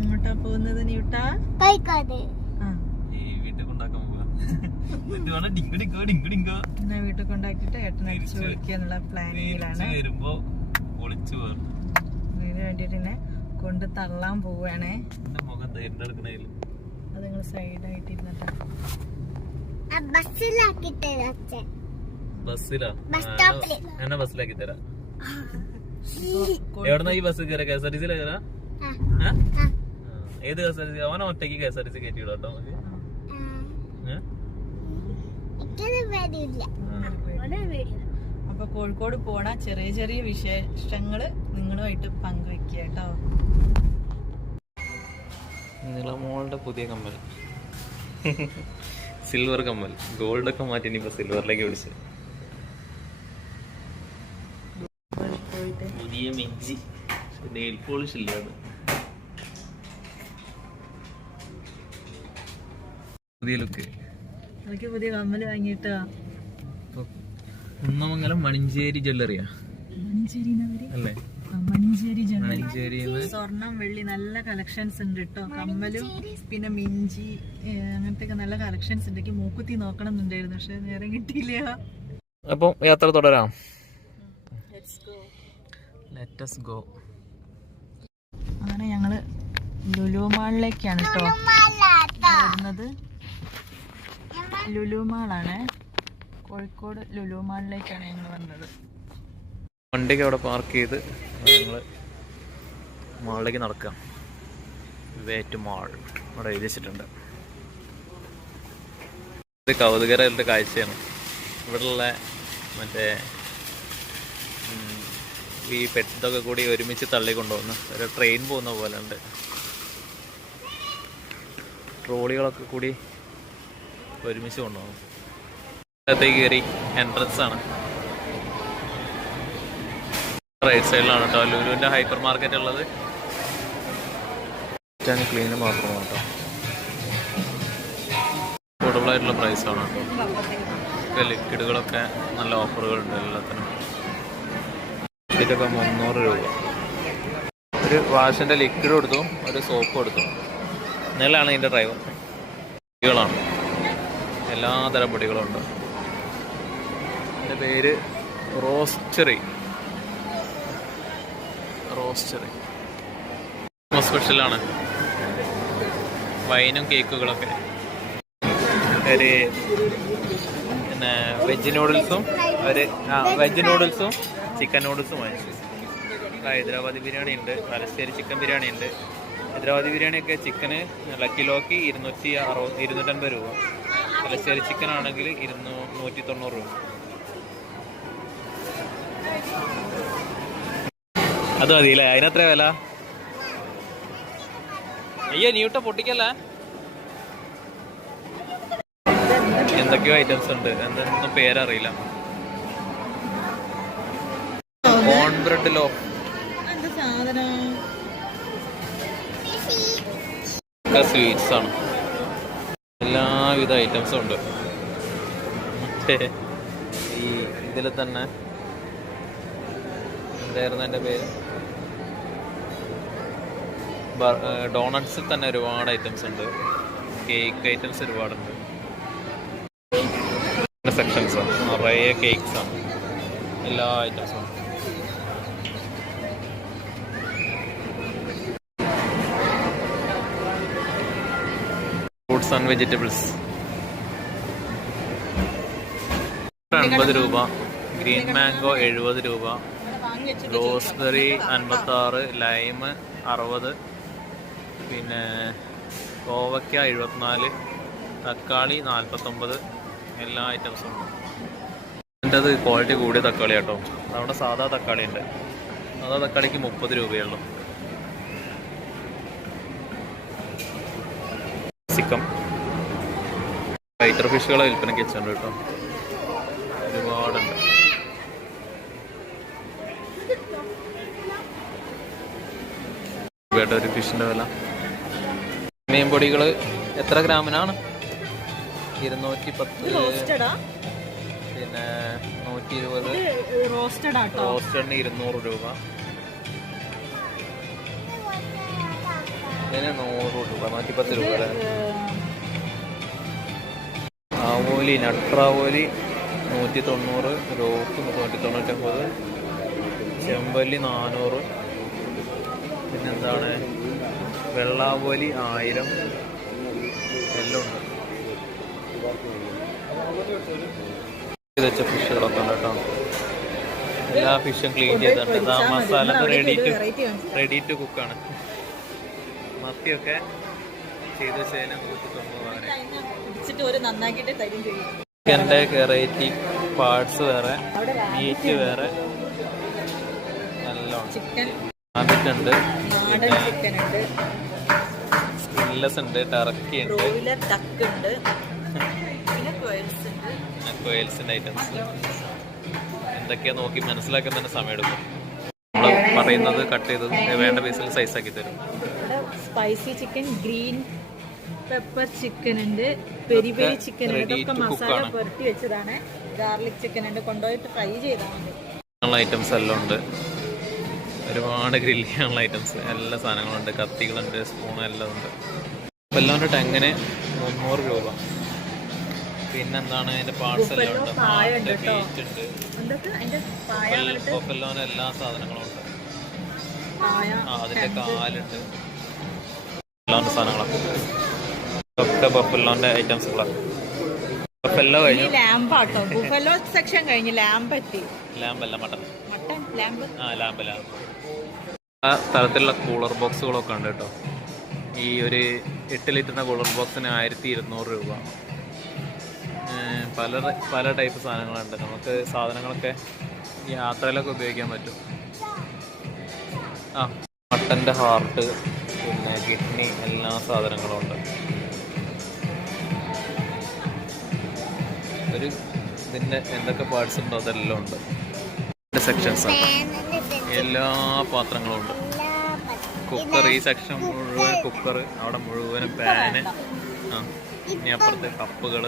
എങ്ങോട്ടാ പോകുന്നത് നീട്ടാ? വീട്ടിൽ കൊണ്ടാക്കിട്ട് ഏട്ടനെ അടിച്ചു വിളിക്കാനുള്ള പ്ലാനിങ്ങിലാണ്. ഇതിന് വേണ്ടിട്ട് കൊണ്ട് തള്ളാൻ പോവാണേ. അത് നിങ്ങൾ സൈഡായിട്ട് ഇരുന്നിട്ട് ബസ്സിലാക്കി തരാം. എവിടെന്നാ ഈ ബസ് കയറാ? KSRTC കയറാ? ഏത് KSRTC? അവനെ ഒറ്റയ്ക്ക് KSRTC കയറ്റി വിടാം കേട്ടോ. അപ്പൊ കോഴിക്കോട് പോണ ചെറിയ ചെറിയ വിശേഷങ്ങള് നിങ്ങളുമായിട്ട് പങ്കുവെക്കുക കേട്ടോ. മോളുടെ പുതിയ കമ്മൽ, സിൽവർ കമ്മൽ. ഗോൾഡൊക്കെ മാറ്റി ഇനിയിപ്പോ സിൽവറിലേക്ക് പിടിച്ച്. പുതിയ മിഞ്ചി നെയിൽ പോളിഷ് ഇല്ല. അത് പുതിയ ലുക്ക്. എനിക്ക് പുതിയ കമ്മല് വാങ്ങിട്ടാ. കുന്നമംഗലം മണിഞ്ചേരി ജ്വല്ലറിയാ അല്ലേ? മണിഞ്ചേരി സ്വർണം വെള്ളി നല്ല കളക്ഷൻസ് ഉണ്ട് കേട്ടോ. കമ്മലും പിന്നെ മിഞ്ചി അങ്ങനത്തെ ഒക്കെ നല്ല കളക്ഷൻസ് ഉണ്ട്. എനിക്ക് മൂക്കുത്തി നോക്കണം എന്നുണ്ടായിരുന്നു, പക്ഷെ നേരം കിട്ടിയില്ല. അപ്പൊ യാത്ര തുടരാം. Let's go. അങ്ങനെ ഞങ്ങള് ലുലു മാളിലേക്കാണ് കേട്ടോ വരുന്നത്. ലുലു മാളാണ്, കോഴിക്കോട് ലുലു മാളിലേക്കാണ് ഞങ്ങൾ വന്നത്. വണ്ടിക്ക് അവിടെ പാർക്ക് ചെയ്ത് ഞങ്ങള് മാളിലേക്ക് നടക്കാം. വേറ്റ് മാൾ അവിടെ എഴുതി വെച്ചിട്ടുണ്ട്. ഇത് കൗതുകരമായിട്ട് കാഴ്ചയാണ്. ഇവിടെയുള്ള മറ്റേ ഈ പെട്ടൊക്കെ കൂടി ഒരുമിച്ച് തള്ളിക്കൊണ്ടുപോകുന്നു. ഒരു ട്രെയിൻ പോകുന്ന പോലെ ഉണ്ട്. ട്രോളികളൊക്കെ കൂടി ഒരുമിച്ച് കൊണ്ടുപോകും. അകത്തേക്ക് കയറി എൻട്രൻസ് ആണ്. റൈറ്റ് സൈഡിലാണ് കേട്ടോ ലുലുവിൻ്റെ ഹൈപ്പർ മാർക്കറ്റ് ഉള്ളത്. ക്ലീന് മാത്രമാണ് കേട്ടോ. അഫോർഡബിൾ ആയിട്ടുള്ള പ്രൈസാണ് കേട്ടോ. ലിക്വിഡുകളൊക്കെ നല്ല ഓഫറുകളുണ്ട് എല്ലാത്തിനും. ഇതൊക്കെ 300 രൂപ. ഒരു വാഷിൻ്റെ ലിക്വിഡ് കൊടുത്തു, ഒരു സോപ്പ് കൊടുത്തു. ഇന്നലെയാണ് ഇതിൻ്റെ ഡ്രൈവർ. പൊടികളാണ്, എല്ലാതരം പൊടികളും ഉണ്ട്. എൻ്റെ പേര് റോസ്റ്ററി. സ്പെഷ്യലാണ് വൈനും കേക്കുകളൊക്കെ. ഒരു പിന്നെ വെജ് നൂഡിൽസും ചിക്കൻ നൂഡിൽസും വാങ്ങിച്ചു. ഹൈദരാബാദി ബിരിയാണി ഉണ്ട്, തലശ്ശേരി ചിക്കൻ ബിരിയാണി ഉണ്ട്. ഹൈദരാബാദി ബിരിയാണിയൊക്കെ ചിക്കന് കിലോക്ക് 250 രൂപ. തലശ്ശേരി ചിക്കൻ ആണെങ്കിൽ 190 രൂപ. അത് മതിയില്ലേ? അതിനെത്ര വില? അയ്യോ നീട്ട പൊട്ടിക്കല്ല. എന്തൊക്കെയോ ഐറ്റംസ് ഉണ്ട്, എന്തൊന്നും പേരറിയില്ല. കോൺ ബ്രെഡ് ലോഫ്, സ്വീറ്റ്സ് ആണ്. എല്ലാവിധ ഐറ്റംസും ഉണ്ട്. ഈ ഇതിൽ തന്നെ എന്തായിരുന്നു എൻ്റെ പേര്, ഡോണട്ട്സിൽ തന്നെ ഒരുപാട് ഐറ്റംസ് ഉണ്ട്. കേക്ക് ഐറ്റംസ് ഒരുപാടുണ്ട്. സെക്ഷൻസ് നിറയെ കേക്ക്സ് ആണ്, എല്ലാ ഐറ്റംസും. ഫ്രൂട്ട്സ് ആൻഡ് വെജിറ്റബിൾസ് 80 രൂപ. ഗ്രീൻ മാംഗോ 70 രൂപ. റോസ്ബെറി 56, ലൈം 60, പിന്നെ കോവയ്ക്ക 74, തക്കാളി 49. എല്ലാ ഐറ്റംസും ഉണ്ട്. എൻ്റെ അത് ക്വാളിറ്റി കൂടിയ തക്കാളി കേട്ടോ. നമ്മുടെ സാധാ തക്കാളി ഉണ്ട്. സാധാ തക്കാളിക്ക് 30 രൂപയുള്ളൂ. ചിക്കൻ ഫൈറ്റർ ഫിഷുകളെ വിൽപ്പനയ്ക്ക് വെച്ചിട്ടുണ്ട് കേട്ടോ. ഒരുപാടുണ്ട്. ഒരു ഫിഷിൻ്റെ വില. മീൻ പൊടികൾ എത്ര ഗ്രാമിനാണ്? 210, പിന്നെ 120. റോസ്റ്റഡിന് 200 രൂപ. ഇതിന് 100 രൂപ 110 രൂപ അല്ലേ. ആവോലി നട്രാവോലി 190, റോക്ക് 199, ചെമ്പല്ലി 400, പിന്നെന്താണ് വെള്ളാവോലി 1000 എല്ലാം ഉണ്ട്. വെച്ച ഫിഷുകളൊക്കെ ഉണ്ട് കേട്ടോ. എല്ലാ ഫിഷും ക്ലീൻ ചെയ്തിട്ടുണ്ട്. മസാല റെഡി ടു കുക്കാണ്. മത്തിയൊക്കെ ചെയ്ത് വെച്ചതിന് 190. ചിക്കൻ്റെ വെറൈറ്റി പാർട്സ് വേറെ, മീറ്റ് വേറെ എല്ലാം ഉണ്ട്. സ്കിൻലെസ് ഉണ്ട്, ടർക്കി ഉണ്ട്, കോയിൽസിൻ്റെ ഐറ്റംസ്. എന്തൊക്കെയാ നോക്കി മനസ്സിലാക്കാൻ തന്നെ സമയമെടുക്കും. നമ്മൾ പറയുന്നത് കട്ട് ചെയ്ത് വേണ്ട പീസിൽ സൈസാക്കി തരും. Spicy chicken, green pepper chicken ഉണ്ട്, പെരി പെരി ചിക്കൻ ഉണ്ട്. ഇതൊക്കെ മസാല പുരട്ടി വെച്ചതാണ്. ഗാർലിക് ചിക്കൻ ഉണ്ട്, കൊണ്ടുപോയിട്ട് ഫ്രൈ ചെയ്താണ്. ഐറ്റംസ് എല്ലാം ഉണ്ട്. ഒരുപാട് ഗ്രില്ല് ചെയ്യാനുള്ള ഐറ്റംസ് എല്ലാ സാധനങ്ങളുണ്ട്. കത്തികളുണ്ട്, സ്പൂൺ എല്ലാം ഉണ്ട്. ബഫലോൻ്റെ ടെങ്ങിന് 300 രൂപ. പിന്നെന്താണ് അതിന്റെ പാർട്സ് എല്ലാം ഉണ്ട്. ബീച്ച് ഉണ്ട്. ബഫലോന് എല്ലാ സാധനങ്ങളും ഉണ്ട്. അതിന്റെ കാലുണ്ട്, ബഫലോന്റെ സാധനങ്ങളൊക്കെ ഒക്കെ ബഫലോന്റെ ഐറ്റംസുകളാണ്. ബഫല്ലോ കഴിഞ്ഞു. ബഫല്ലോ സെക്ഷൻ കഴിഞ്ഞു. ലാമ്പല്ല മട്ടൺ. ലാമ്പ്. ആ തരത്തിലുള്ള കൂളർ ബോക്സുകളൊക്കെ ഉണ്ട് കേട്ടോ. ഈ ഒരു 8 ലിറ്ററിന്റെ കൂളർ ബോക്സിന് 1200 രൂപ. പല ടൈപ്പ് സാധനങ്ങളുണ്ട്. നമുക്ക് സാധനങ്ങളൊക്കെ യാത്രയിലൊക്കെ ഉപയോഗിക്കാൻ പറ്റും. മട്ടൻ്റെ ഹാർട്ട്, പിന്നെ കിഡ്നി, എല്ലാ സാധനങ്ങളും ഉണ്ട്. ഇതിൻ്റെ എന്തൊക്കെ പാർട്സ് ഉണ്ടോ അതെല്ലാം ഉണ്ട്. സെക്ഷൻസ് എല്ലാ പാത്രങ്ങളും ഉണ്ട്. കുക്കർ, ഈ സെക്ഷൻ മുഴുവൻ കുക്കർ, അവിടെ മുഴുവനും പാന്. ഇനി അപ്പുറത്ത് കപ്പുകൾ,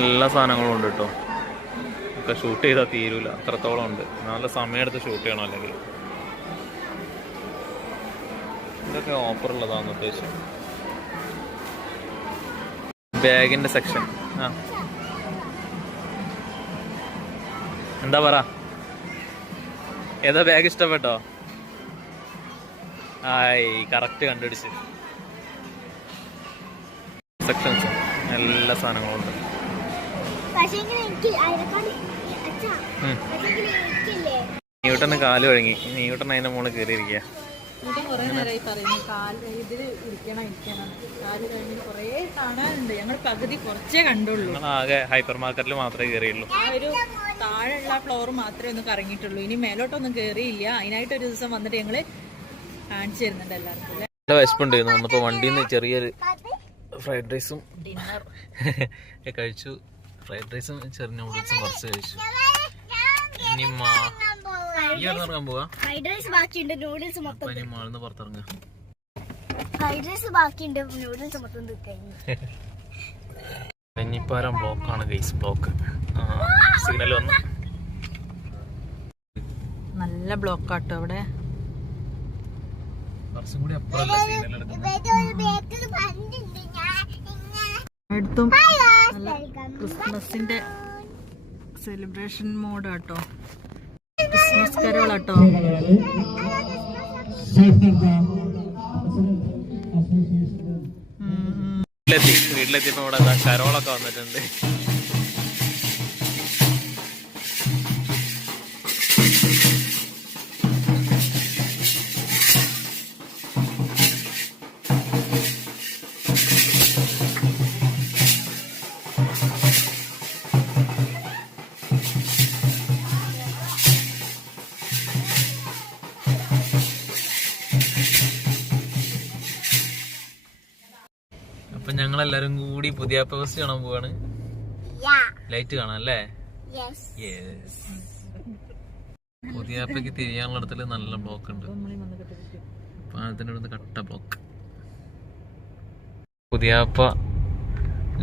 എല്ലാ സാധനങ്ങളും ഉണ്ട് കേട്ടോ. ഒക്കെ ഷൂട്ട് ചെയ്താൽ തീരൂല, അത്രത്തോളം ഉണ്ട്. നല്ല സമയമെടുത്ത് ഷൂട്ട് ചെയ്യണം. അല്ലെങ്കിൽ ഇതൊക്കെ ഓഫറുള്ളതാന്ന് ഉദ്ദേശം. ബാഗിന്റെ സെക്ഷൻ. എന്താ പറ, ഏതാ ബാഗ് ഇഷ്ടപ്പെട്ടോ? ആയി, കറക്റ്റ് കണ്ടുപിടിച്ച്. സെക്ഷൻസ് എല്ലാ സാധനങ്ങളും ഉണ്ട്. ന്യൂട്ടന് കാല് വഴങ്ങി. ന്യൂട്ടൻ അതിന്റെ മുകളിൽ കയറിയിരിക്കുക. ആകെ ഹൈപ്പർ മാർക്കറ്റിൽ മാത്രമേ കയറിയുള്ളൂ. ഒരു താഴെയുള്ള ഫ്ലോർ മാത്രമേ ഒന്ന് കറങ്ങിയിട്ടുള്ളൂ. ഇനി മേലോട്ടൊന്നും കയറിയില്ല. അതിനായിട്ട് ഒരു ദിവസം വന്നിട്ട് ഞങ്ങള് കാണിച്ചു തരുന്നുണ്ട് എല്ലാവർക്കും. നല്ല വിശപ്പുണ്ടായിരുന്നു. വന്നപ്പോ വണ്ടിയിൽ നിന്ന് ചെറിയൊരു ഫ്രൈഡ് റൈസും ഡിന്നർ കഴിച്ചു. ഫ്രൈഡ് റൈസും ചെറിയ നൂഡിൽസും കുറച്ച് കഴിച്ചു. ഇനി ഇറങ്ങാൻ പോവാ. ഫ്രൈഡ് റൈസ് ബാക്കിയുണ്ട്, നൂഡിൽസ് മൊത്തം. ഇനി മാളിന്ന് പുറത്തിറങ്ങാം. ഫ്രൈഡ് റൈസ് ബാക്കിയുണ്ട്, നൂഡിൽസ് മൊത്തം കഴിഞ്ഞു. വെഞ്ഞിപ്പാലം ബ്ലോക്കാണ് ഗൈസ്. ബ്ലോക്ക് സിഗ്നൽ വന്നു. നല്ല ബ്ലോക്കാട്ടോ അവിടെ. കുറച്ചും കൂടി അപ്പുറമല്ല സിഗ്നൽ അടുത്തും നല്ല ക്രിസ്മസിന്റെ സെലിബ്രേഷൻ മോഡ് ആട്ടോ. ക്രിസ്മസ് കരോളാട്ടോ. വീട്ടിലെത്തിയപ്പോ ഇവിടെ കരോളൊക്കെ വന്നിട്ടുണ്ട്. അപ്പൊ ഞങ്ങളെല്ലാരും കൂടി പുതിയ ഫസ്റ്റ് കാണാൻ പോവാണ്. ലൈറ്റ് കാണാം അല്ലേ? പുതിയാപ്പയ്ക്ക് തിരിയാനുള്ള ഇടത്തില് നല്ല ബ്ലോക്ക് ഉണ്ട്. പാലത്തിൻ്റെ കട്ട ബ്ലോക്ക്. പുതിയാപ്പ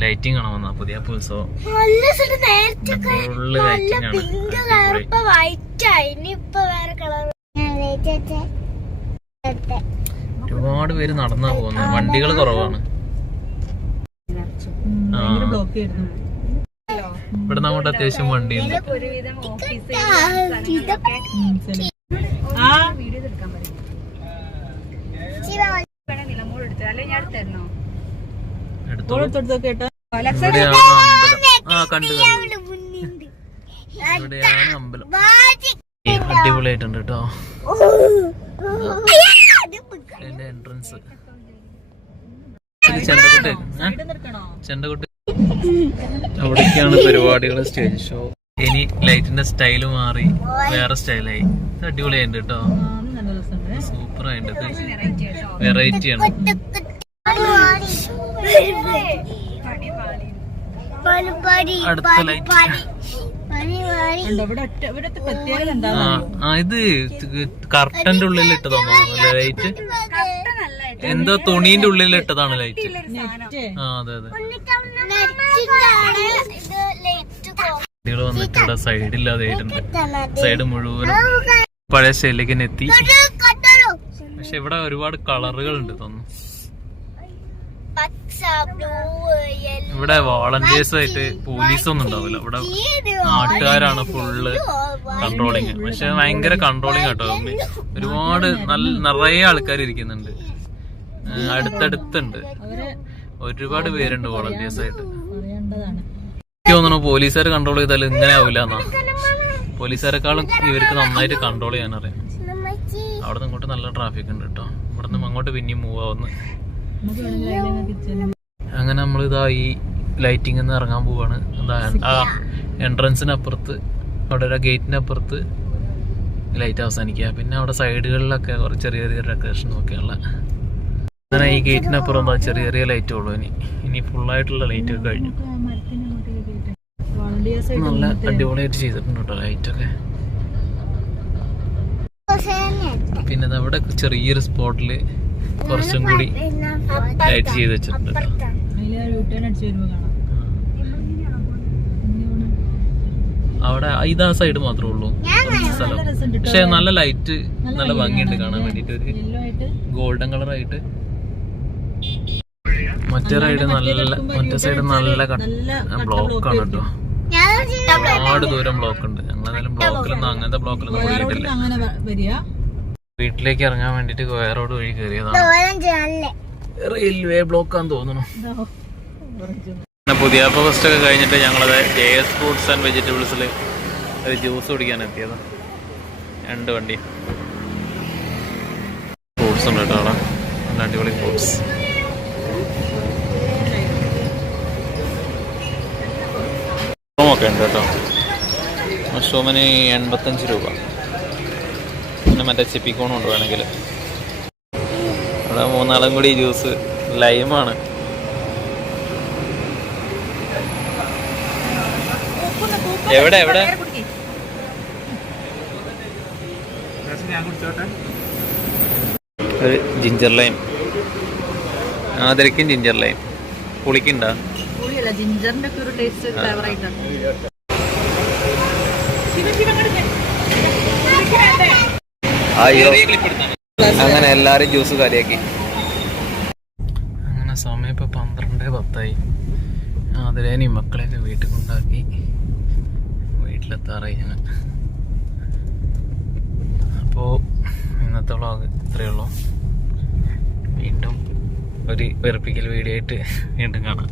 ലൈറ്റിംഗ് കാണാൻ വന്ന പുതിയാപ്പ ഉത്സവം. ഫുള്ള് ലൈറ്റിംഗ് ആണ്. ഒരുപാട് പേര് നടന്നാ പോകുന്നത്, വണ്ടികൾ കുറവാണ്. ഇവിടെ അങ്ങോട്ട് അത്യാവശ്യം വണ്ടിയുണ്ട്. ഇവിടെയാണ് അമ്പലം. കണ്ടു. ഇവിടെയാണ് അമ്പലം. അടിപൊളിയായിട്ടുണ്ട് കേട്ടോ എന്റെ എൻട്രൻസ്. ചെണ്ടകുട്ടി അവിടേക്കാണ് പരിപാടികൾ, സ്റ്റേജ് ഷോ. ഇനി ലൈറ്റിന്റെ സ്റ്റൈല് മാറി വേറെ സ്റ്റൈലായി. ഇത് അടിപൊളിയായിട്ടുണ്ട് കേട്ടോ, സൂപ്പർ ആയിട്ടുണ്ട്. വെറൈറ്റിയാണ്. അടുത്ത ലൈറ്റ് ഇത് കർട്ടന്റെ ഉള്ളിൽ ഇട്ടതാണോ ലൈറ്റ്? എന്തോ തുണീന്റെ ഉള്ളിൽ ഇട്ടതാണ് ലൈറ്റ്. അതെ അതെ. കുട്ടികൾ വന്നിട്ട് ഇവിടെ സൈഡില്ലാതെ ആയിട്ടുണ്ട്. സൈഡ് മുഴുവനും പഴയ ശൈലിക്ക് എത്തി. പക്ഷെ ഇവിടെ ഒരുപാട് കളറുകൾ ഉണ്ട് തോന്നുന്നു. ഇവിടെ വോളണ്ടിയേഴ്സ് ആയിട്ട് പോലീസൊന്നും ഉണ്ടാവില്ല. ഇവിടെ നാട്ടുകാരാണ് ഫുള്ള് കൺട്രോളിങ്. പക്ഷെ ഭയങ്കര കൺട്രോളിങ് കേട്ടോ. ഒരുപാട് നിറയെ ആൾക്കാർ ഇരിക്കുന്നുണ്ട്, അടുത്തടുത്തുണ്ട്. ഒരുപാട് പേരുണ്ട് വോളണ്ടിയേഴ്സ് ആയിട്ട്. എനിക്ക് തോന്നുന്നു പോലീസുകാർ കൺട്രോൾ ചെയ്താൽ ഇങ്ങനെ ആവില്ല എന്നാ. പോലീസുകാരെക്കാളും ഇവർക്ക് നന്നായിട്ട് കൺട്രോൾ ചെയ്യാൻ അറിയാം. അവിടെ നിന്ന് ഇങ്ങോട്ട് നല്ല ട്രാഫിക് ഉണ്ട് കേട്ടോ. ഇവിടെ നിന്ന് അങ്ങോട്ട് പിന്നെയും മൂവ് ആവുന്നു. അങ്ങനെ നമ്മളിതാ ഈ ലൈറ്റിംഗ് ഇറങ്ങാൻ പോവാണ്. ആ എൻട്രൻസിനപ്പുറത്ത് അവിടെ ഒരു ഗേറ്റിനപ്പുറത്ത് ലൈറ്റ് അവസാനിക്കുക. പിന്നെ അവിടെ സൈഡുകളിലൊക്കെ കുറച്ച് ചെറിയ ചെറിയ ഡെക്കറേഷൻ നോക്കിയുള്ള. അങ്ങനെ ഈ ഗേറ്റിനപ്പുറം എന്താ ചെറിയ ചെറിയ ലൈറ്റേ ഉള്ളൂ. ഇനി ഫുള്ളായിട്ടുള്ള ലൈറ്റ് ഒക്കെ കഴിഞ്ഞു. നല്ല അടിപൊളിയായിട്ട് ചെയ്തിട്ടുണ്ട് കേട്ടോ ലൈറ്റൊക്കെ. പിന്നെ അവിടെ ചെറിയൊരു സ്പോട്ടില് കുറച്ചും കൂടി ലൈറ്റ് ചെയ്ത് വെച്ചിട്ടുണ്ട്. അവിടെ ഇതാ സൈഡ് മാത്രമേ ഉള്ളൂ സ്ഥലം. പക്ഷെ നല്ല ലൈറ്റ്, നല്ല ഭംഗിയുണ്ട് കാണാൻ വേണ്ടിട്ട്. ഒരു ഗോൾഡൻ കളറായിട്ട്. മറ്റേ സൈഡ് നല്ല ബ്ലോക്കാണ് കേട്ടോ. ഒരുപാട് ദൂരം ബ്ലോക്ക് ഉണ്ട്. ഞങ്ങളേതായാലും ബ്ലോക്കിലൊന്നും അങ്ങനത്തെ ബ്ലോക്കിലൊന്നും പോയിട്ടില്ല. വീട്ടിലേക്ക് ഇറങ്ങാൻ വേണ്ടിട്ട് റോഡ് വഴി കയറിയതാണ്. റെയിൽവേ ബ്ലോക്കാന്ന് തോന്നുന്നു. പുതിയ ഫസ്റ്റ് ഒക്കെ കഴിഞ്ഞിട്ട് ഞങ്ങളത് JS ഫ്രൂട്ട്സ് ആൻഡ് വെജിറ്റബിൾസിൽ ഒരു ജ്യൂസ് കുടിക്കാൻ എത്തിയത്. 2 വണ്ടി ഫ്രൂട്ട്സ് ഉണ്ട് കേട്ടോ അവിടെ. നല്ല അടിപൊളി ഫ്രൂട്ട്സ്. മഷ്റൂമൊക്കെ ഉണ്ട് കേട്ടോ. മഷ്റൂമിന് 85 രൂപ. പിന്നെ മറ്റേ ചിപ്പിക്കോണും ഉണ്ട് വേണമെങ്കിൽ. അവിടെ 3 കൂടി ജ്യൂസ്. ലൈമാണ്. എവിടെ ഒരു ജിഞ്ചർ ലൈം. ആദരക്കും ജിഞ്ചർ ലൈം. പുളിക്കുണ്ടാ? ജിഞ്ചറിന്റെ ഒക്കെ ഒരു ടേസ്റ്റ് ഫ്ലേവർ ആയിട്ടാണ്. അങ്ങനെ എല്ലാരും ജ്യൂസ് കാലിയാക്കി. അങ്ങനെ സമയം ഇപ്പൊ 12:10. ആദരേനെയും മക്കളെയൊക്കെ വീട്ടിൽ കൊണ്ടാക്കി വീട്ടിലെത്താറായി ഞങ്ങൾ. അപ്പോൾ ഇന്നത്തെ വ്ളോഗ് ഇത്രയേ ഉള്ളൂ. വീണ്ടും ഒരു വെറുപ്പിക്കൽ വീഡിയോ ആയിട്ട് വീണ്ടും കാണാം.